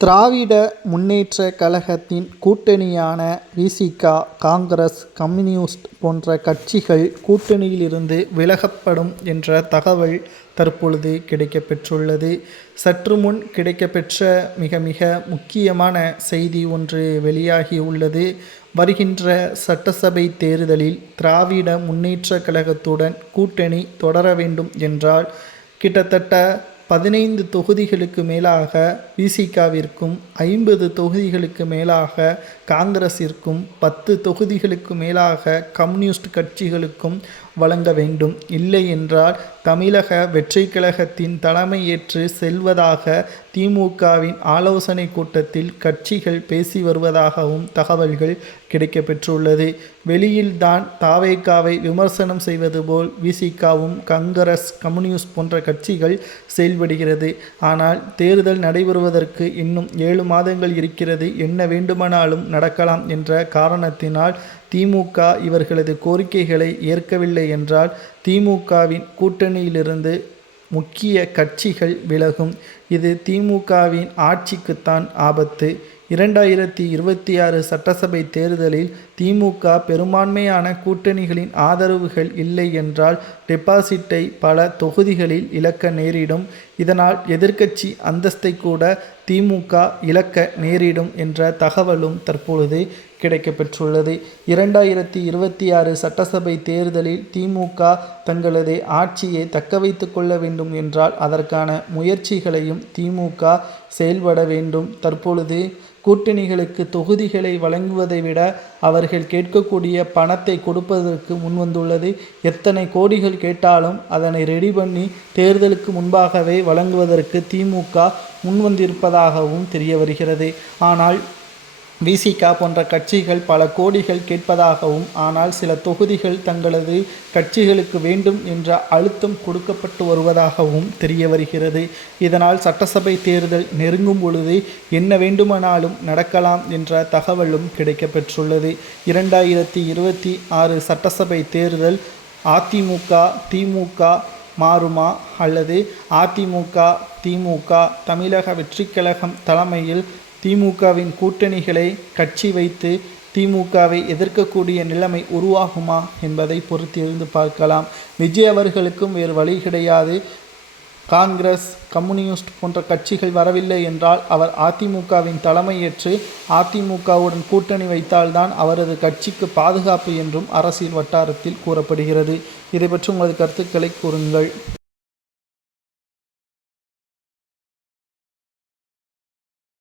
திராவிட முன்னேற்றக் கழகத்தின் கூட்டணியான விசிக, காங்கிரஸ், கம்யூனிஸ்ட் போன்ற கட்சிகள் கூட்டணியிலிருந்து விலகப்படும் என்ற தகவல் தற்பொழுது கிடைக்கப்பெற்றுள்ளது. சற்று முன் கிடைக்கப்பெற்ற மிக மிக முக்கியமான செய்தி ஒன்று வெளியாகியுள்ளது. வருகின்ற சட்டசபை தேர்தலில் திராவிட முன்னேற்றக் கழகத்துடன் கூட்டணி தொடர வேண்டும் என்றால் கிட்டத்தட்ட 15 தொகுதிகளுக்கு மேலாக விசிகவிற்கும், 50 தொகுதிகளுக்கு மேலாக காங்கிரஸிற்கும், 10 தொகுதிகளுக்கு மேலாக கம்யூனிஸ்ட் கட்சிகளுக்கும் வழங்க வேண்டும். இல்லை என்றால் தமிழக வெற்றிக் கழகத்தின் தலைமையேற்று செல்வதாக திமுகவின் ஆலோசனை கூட்டத்தில் கட்சிகள் பேசி வருவதாகவும் தகவல்கள் கிடைக்கப்பெற்றுள்ளது. வெளியில்தான் தாவேகாவை விமர்சனம் செய்வது போல் விசிகவும் காங்கிரஸ், கம்யூனிஸ்ட் போன்ற கட்சிகள் செயல்படுகிறது. ஆனால் தேர்தல் நடைபெறுவதற்கு இன்னும் 7 மாதங்கள் இருக்கிறது, என்ன வேண்டுமானாலும் நடக்கலாம் என்ற காரணத்தினால் திமுக இவர்களது கோரிக்கைகளை ஏற்கவில்லை என்றால் திமுகவின் கூட்டணியிலிருந்து முக்கிய கட்சிகள் விலகும். இது திமுகவின் ஆட்சிக்குத்தான் ஆபத்து. 2026 சட்டசபை தேர்தலில் திமுக பெரும்பான்மையான கூட்டணிகளின் ஆதரவுகள் இல்லை என்றால் டெபாசிட்டை பல தொகுதிகளில் இழக்க நேரிடும். இதனால் எதிர்க்கட்சி அந்தஸ்தை கூட திமுக இழக்க நேரிடும் என்ற தகவலும் தற்பொழுது கிடைக்கப்பெற்றுள்ளது. 2026 சட்டசபை தேர்தலில் திமுக தங்களது ஆட்சியை தக்க வைத்து கொள்ள வேண்டும் என்றால் அதற்கான முயற்சிகளையும் திமுக செயல்பட வேண்டும். தற்பொழுது கூட்டணிகளுக்கு தொகுதிகளை வழங்குவதை விட அவர்கள் கேட்கக்கூடிய பணத்தை கொடுப்பதற்கு முன்வந்துள்ளது. எத்தனை கோடிகள் கேட்டாலும் அதனை ரெடி பண்ணி தேர்தலுக்கு முன்பாகவே வழங்குவதற்கு திமுக முன்வந்திருப்பதாகவும் தெரிய வருகிறது. ஆனால் விசிக போன்ற கட்சிகள் பல கோடிகள் கேட்பதாகவும், ஆனால் சில தொகுதிகள் தங்களது கட்சிகளுக்கு வேண்டும் என்ற அழுத்தம் கொடுக்கப்பட்டு வருவதாகவும் தெரிய வருகிறது. இதனால் சட்டசபை தேர்தல் நெருங்கும் பொழுது என்ன வேண்டுமானாலும் நடக்கலாம் என்ற தகவலும் கிடைக்கப்பெற்றுள்ளது. 2026 சட்டசபை தேர்தல் அதிமுக, திமுக மாறுமா அல்லது அதிமுக, திமுக, தமிழக வெற்றிக் கழகம் தலைமையில் திமுகவின் கூட்டணிகளை கட்சி வைத்து திமுகவை எதிர்க்கக்கூடிய நிலைமை உருவாகுமா என்பதை பொறுத்திருந்து பார்க்கலாம். விஜய் அவர்களுக்கும் வேறு வழி கிடையாது. காங்கிரஸ், கம்யூனிஸ்ட் போன்ற கட்சிகள் வரவில்லை என்றால் அவர் அதிமுகவின் தலைமையேற்று அதிமுகவுடன் கூட்டணி வைத்தால்தான் அவரது கட்சிக்கு பாதுகாப்பு என்றும் அரசியல் வட்டாரத்தில் கூறப்படுகிறது. இதை பற்றி உங்களது கருத்துக்களை கூறுங்கள்.